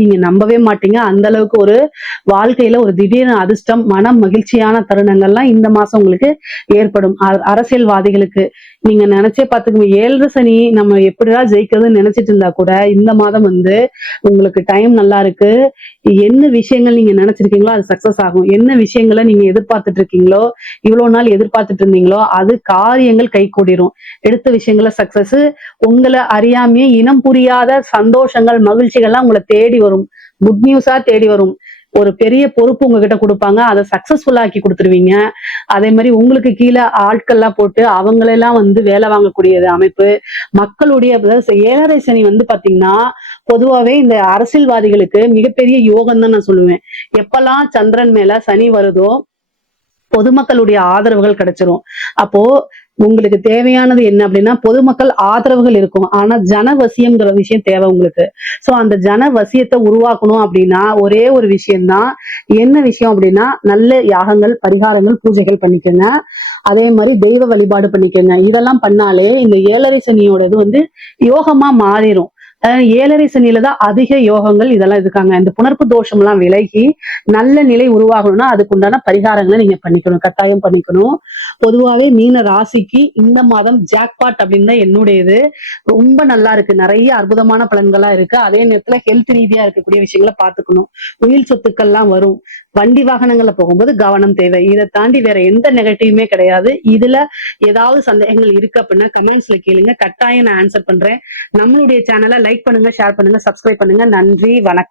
நீங்க நம்பவே மாட்டீங்க. அந்த அளவுக்கு ஒரு வாழ்க்கையில ஒரு திடீர்னு அதிர்ஷ்டம், மனம் மகிழ்ச்சியான தருணங்கள்லாம் இந்த மாசம் உங்களுக்கு ஏற்படும். அரசியல்வாதிகளுக்கு நீங்க நெனச்சே பாத்துக்கங்க. 7 சனி நம்ம எப்படிடா ஜெயிக்கிறதுன்னு நெனச்சிட்டு இருந்தா கூட, இந்த மாதம் வந்து உங்களுக்கு டைம் நல்லா இருக்கு. என்ன விஷயங்கள் நீங்க நெனச்சிருக்கீங்களோ அது சக்சஸ் ஆகும். என்ன விஷயங்கள நீங்க எதிர்பார்த்துட்டு இருக்கீங்களோ, இவ்வளோ நாள் எதிர்பார்த்துட்டு இருந்தீங்களோ, அது காரியங்கள் கைகூடிரும். எடுத்த விஷயங்கள சக்சஸ். உங்கள அறியாமயே இனம் புரியாத சந்தோஷங்கள், மகிழ்ச்சிகள்லாம் உங்கள தேடி வரும். குட் நியூஸா தேடி வரும். ஒரு பெரிய பொறுப்பு உங்ககிட்ட குடுப்பாங்க. அத சக்சஸ்ஃபுல் ஆக்கி குடுத்துருவீங்க. அதே மாரி உங்களுக்கு கீழ ஆட்கள்லாம் போட்டு அவங்களெல்லாம் வந்து வேலை வாங்கக்கூடிய அமைப்பு. மக்களுடைய 7 சனி வந்து பாத்தீங்கன்னா, பொதுவாவே இந்த அரசியல்வாதிகளுக்கு மிகப்பெரிய யோகம் தான் நான் சொல்லுவேன். எப்பல்லாம் சந்திரன் மேல சனி வருதோ, பொதுமக்களுடைய ஆதரவுகள் கிடைச்சிரும். அப்போ உங்களுக்கு தேவையானது என்ன அப்படின்னா, பொதுமக்கள் ஆதரவுகள் இருக்கும். ஆனா ஜனவசியம்ங்கிற விஷயம் தேவை உங்களுக்கு. சோ அந்த ஜனவசியத்த உருவாக்கணும் அப்படின்னா, ஒரே ஒரு விஷயம் தான். என்ன விஷயம் அப்படின்னா, நல்ல யாகங்கள், பரிகாரங்கள், பூஜைகள் பண்ணிக்கங்க. அதே மாரி தெய்வ வழிபாடு பண்ணிக்கங்க. இதெல்லாம் பண்ணாலே இந்த 7 சனியோட இது வந்து யோகமா மாறிரும். 7 சனியில தான் அதிக யோகங்கள் இதெல்லாம் இருக்காங்க. இந்த புணர்ப்பு தோஷம்லாம் விலகி, நல்ல நிலை உருவாகணும்னா, அதுக்கு உண்டான பரிகாரங்கள நீங்க பண்ணிக்கணும். கட்டாயம் பண்ணிக்கணும். பொதுவாவே மீன ராசிக்கு இந்த மாதம் ஜாக்பாட் அப்படின்னு தான் என்னுடைய இது. ரொம்ப நல்லா இருக்கு. நெறைய அற்புதமான பலன்களா இருக்கு. அதே நேரத்துல ஹெல்த் ரீதியா இருக்கக்கூடிய விஷயங்கள பார்த்துக்கணும். உயில் சொத்துக்கள்லாம் வரும். வண்டி வாகனங்கள்ல போகும்போது கவனம் தேவை. இத தாண்டி வேற எந்த நெகட்டிவுமே கிடையாது. இதுல ஏதாவது சந்தேகங்கள் இருக்கு அப்படின்னா கமெண்ட்ஸ்ல கேளுங்க. கட்டாயம் நான் ஆன்சர் பண்றேன். நம்மளுடைய சேனல லைக் பண்ணுங்க, ஷேர் பண்ணுங்க, சப்ஸ்கிரைப் பண்ணுங்க. நன்றி, வணக்கம்.